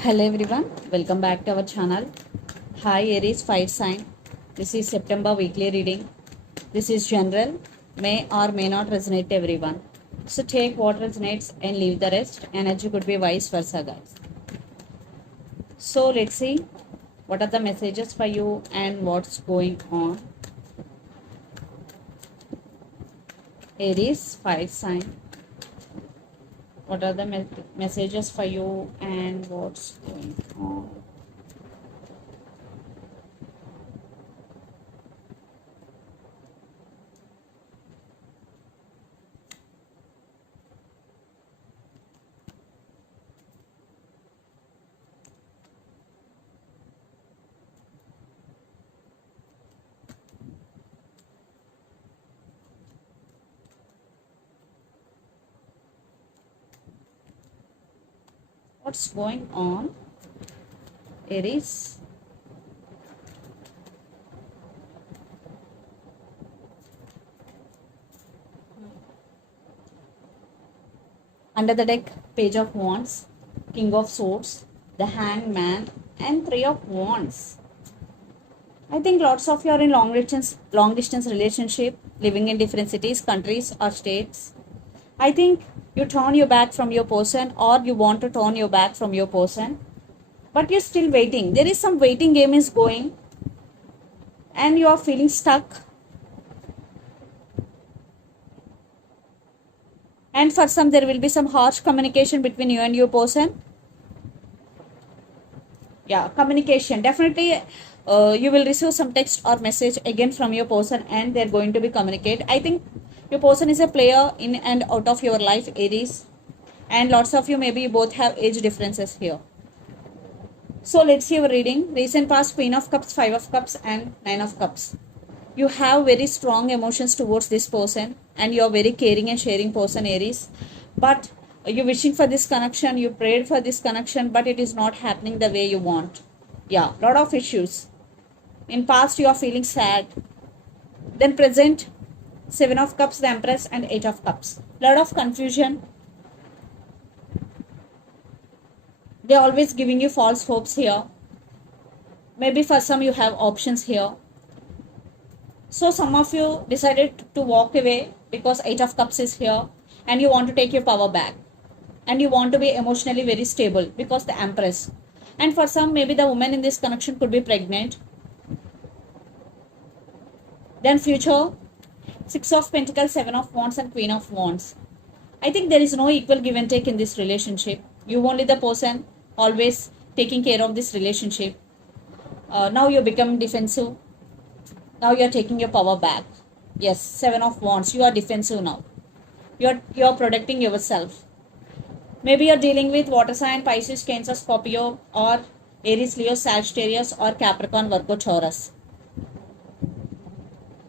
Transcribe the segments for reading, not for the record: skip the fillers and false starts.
Hello everyone, welcome back to our channel. Hi Aries fire sign. This is September weekly reading. This is general, may or may not resonate to everyone. So take what resonates and leave the rest. Energy could be vice versa, guys. So let's see what are the messages for you and what's going on. Aries fire sign. What are the messages for you and what's going on? What's going on, Aries? Under the deck, Page of Wands, King of Swords, the Hangman, and Three of Wands. I think lots of you are in long distance relationship, living in different cities, countries, or states. I think you turn your back from your person, or you want to turn your back from your person, but you're still waiting. There is some waiting game is going, and you are feeling stuck. And for some, there will be some harsh communication between you and your person. Yeah, communication. Definitely, you will receive some text or message again from your person and they're going to be communicate. I think your person is a player in and out of your life, Aries. And lots of you, maybe you both have age differences here. So let's see your reading. Recent past, Queen of Cups, Five of Cups, and Nine of Cups. You have very strong emotions towards this person and you're very caring and sharing person, Aries. But you're wishing for this connection, you prayed for this connection, but it is not happening the way you want. Yeah, lot of issues. In past, you are feeling sad. Then present, Seven of Cups, the Empress, and Eight of Cups. Lot of confusion. They're always giving you false hopes here. Maybe for some, you have options here. So some of you decided to walk away because Eight of Cups is here and you want to take your power back. And you want to be emotionally very stable because the Empress. And for some, maybe the woman in this connection could be pregnant. Then future, Six of Pentacles, Seven of Wands, and Queen of Wands. I think there is no equal give and take in this relationship. You only the person always taking care of this relationship. Now you become defensive. Now you are taking your power back. Yes, Seven of Wands. You are defensive now. You are protecting yourself. Maybe you're dealing with water sign, Pisces, Cancer, Scorpio, or Aries, Leo, Sagittarius, or Capricorn, Virgo, Taurus.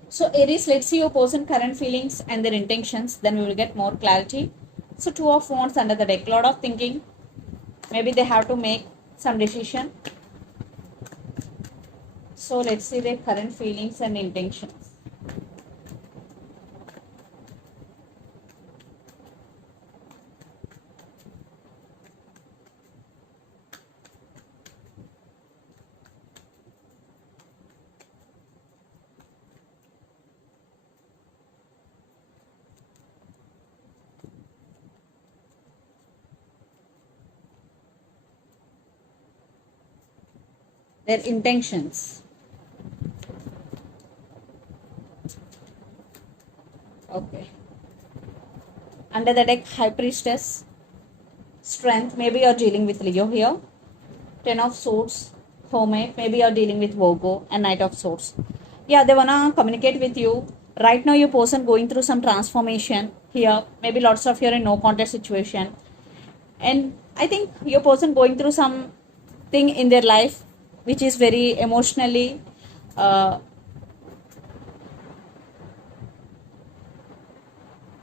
So Aries, let's see your person current feelings and their intentions. Then we will get more clarity. So Two of Wands under the deck. Lot of thinking. Maybe they have to make some decision. So let's see their current feelings and intentions. Their intentions. Okay. Under the deck, High Priestess, Strength. Maybe you're dealing with Leo here. Ten of Swords, Hermit. Maybe you're dealing with Virgo, and Knight of Swords. Yeah, they wanna communicate with you. Right now, your person going through some transformation here. Maybe lots of you are in no contact situation. And I think your person going through something in their life which is very emotionally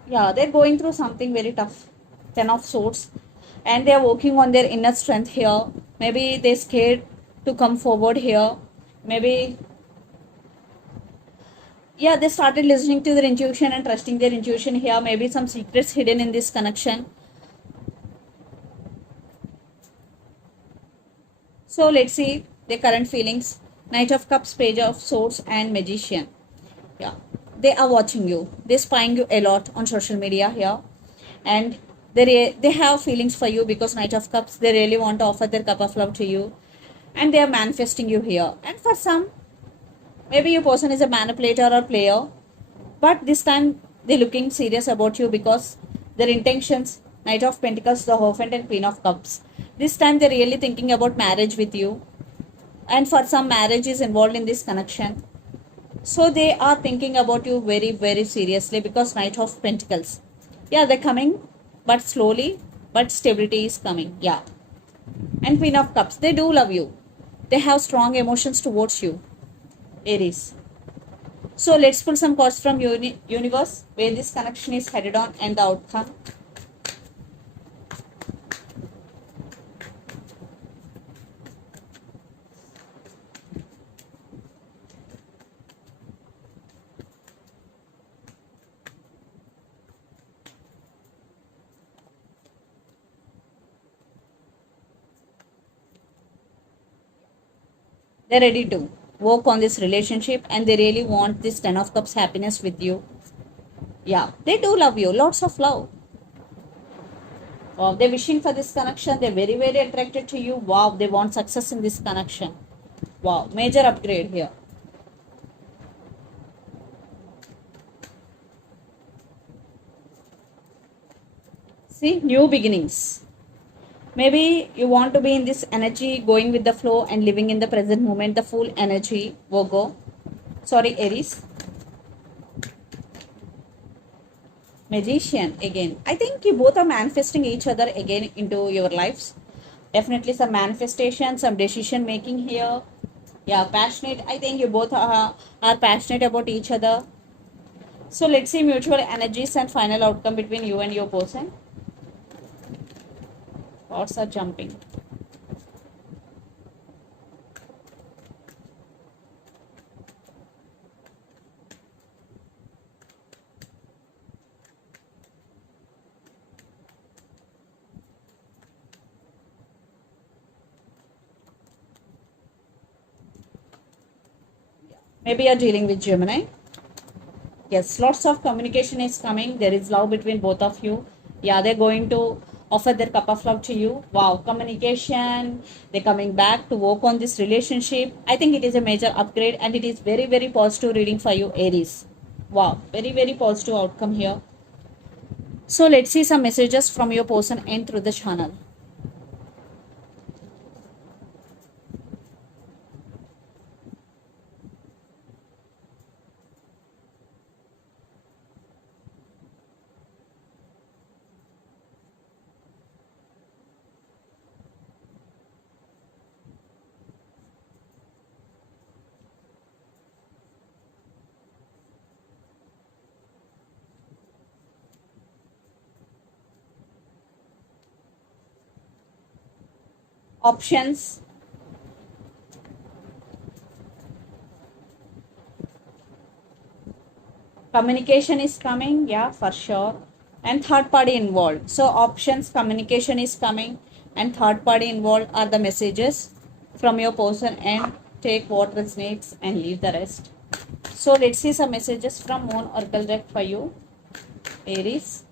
yeah, they're going through something very tough. Ten of Swords. And they're working on their inner strength here. Maybe they're scared to come forward here. Maybe, yeah, they started listening to their intuition and trusting their intuition here. Maybe some secrets hidden in this connection. So let's see the current feelings. Knight of Cups, Page of Swords, and Magician. Yeah, they are watching you. They spying you a lot on social media here, and they have feelings for you because Knight of Cups. They really want to offer their cup of love to you, and they are manifesting you here. And for some, maybe your person is a manipulator or player, but this time they're looking serious about you because their intentions, Knight of Pentacles, the Hierophant, and Queen of Cups. This time they're really thinking about marriage with you, and for some, marriage is involved in this connection. So they are thinking about you very, very seriously because Knight of Pentacles. Yeah, they're coming, but slowly, but stability is coming. Yeah. And Queen of Cups, they do love you. They have strong emotions towards you, Aries. So let's pull some cards from universe where this connection is headed on and the outcome. They're ready to work on this relationship and they really want this Ten of Cups happiness with you. Yeah, they do love you. Lots of love. Wow, they're wishing for this connection. They're very, very attracted to you. Wow, they want success in this connection. Wow, major upgrade here. See, new beginnings. Maybe you want to be in this energy, going with the flow and living in the present moment, the full energy, Virgo. Sorry, Aries. Magician again. I think you both are manifesting each other again into your lives. Definitely some manifestation, some decision making here. Yeah, passionate. I think you both are passionate about each other. So let's see mutual energies and final outcome between you and your person. Thoughts are jumping. Maybe you're dealing with Gemini. Yes, lots of communication is coming. There is love between both of you. Yeah, they're going to offer their cup of love to you. Wow, communication. They're coming back to work on this relationship. I think it is a major upgrade and it is very, very positive reading for you, Aries. Wow, very, very positive outcome here. So let's see some messages from your person and through the channel. Options. Communication is coming, yeah, for sure. And third party involved. So options, communication is coming and third party involved are the messages from your person, and take what resonates and leave the rest. So let's see some messages from Moon Oracle deck for you, Aries.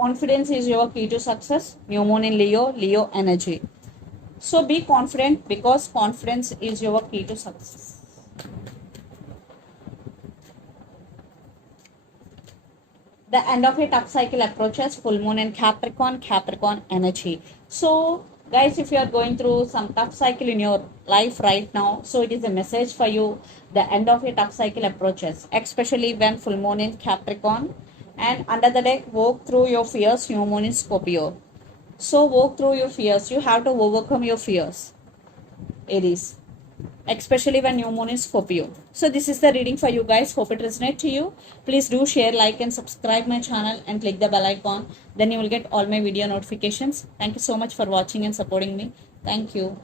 Confidence is your key to success. New Moon in Leo, Leo energy. So be confident because confidence is your key to success. The end of a tough cycle approaches. Full moon in Capricorn, Capricorn energy. So guys, if you are going through some tough cycle in your life right now, so it is a message for you. The end of a tough cycle approaches, especially when full moon in Capricorn. And under the deck, walk through your fears, new moon in Scorpio. So walk through your fears. You have to overcome your fears, Aries. especially when new moon is Scorpio. So this is the reading for you guys. Hope it resonates to you. Please do share, like and subscribe my channel and click the bell icon. Then you will get all my video notifications. Thank you so much for watching and supporting me. Thank you.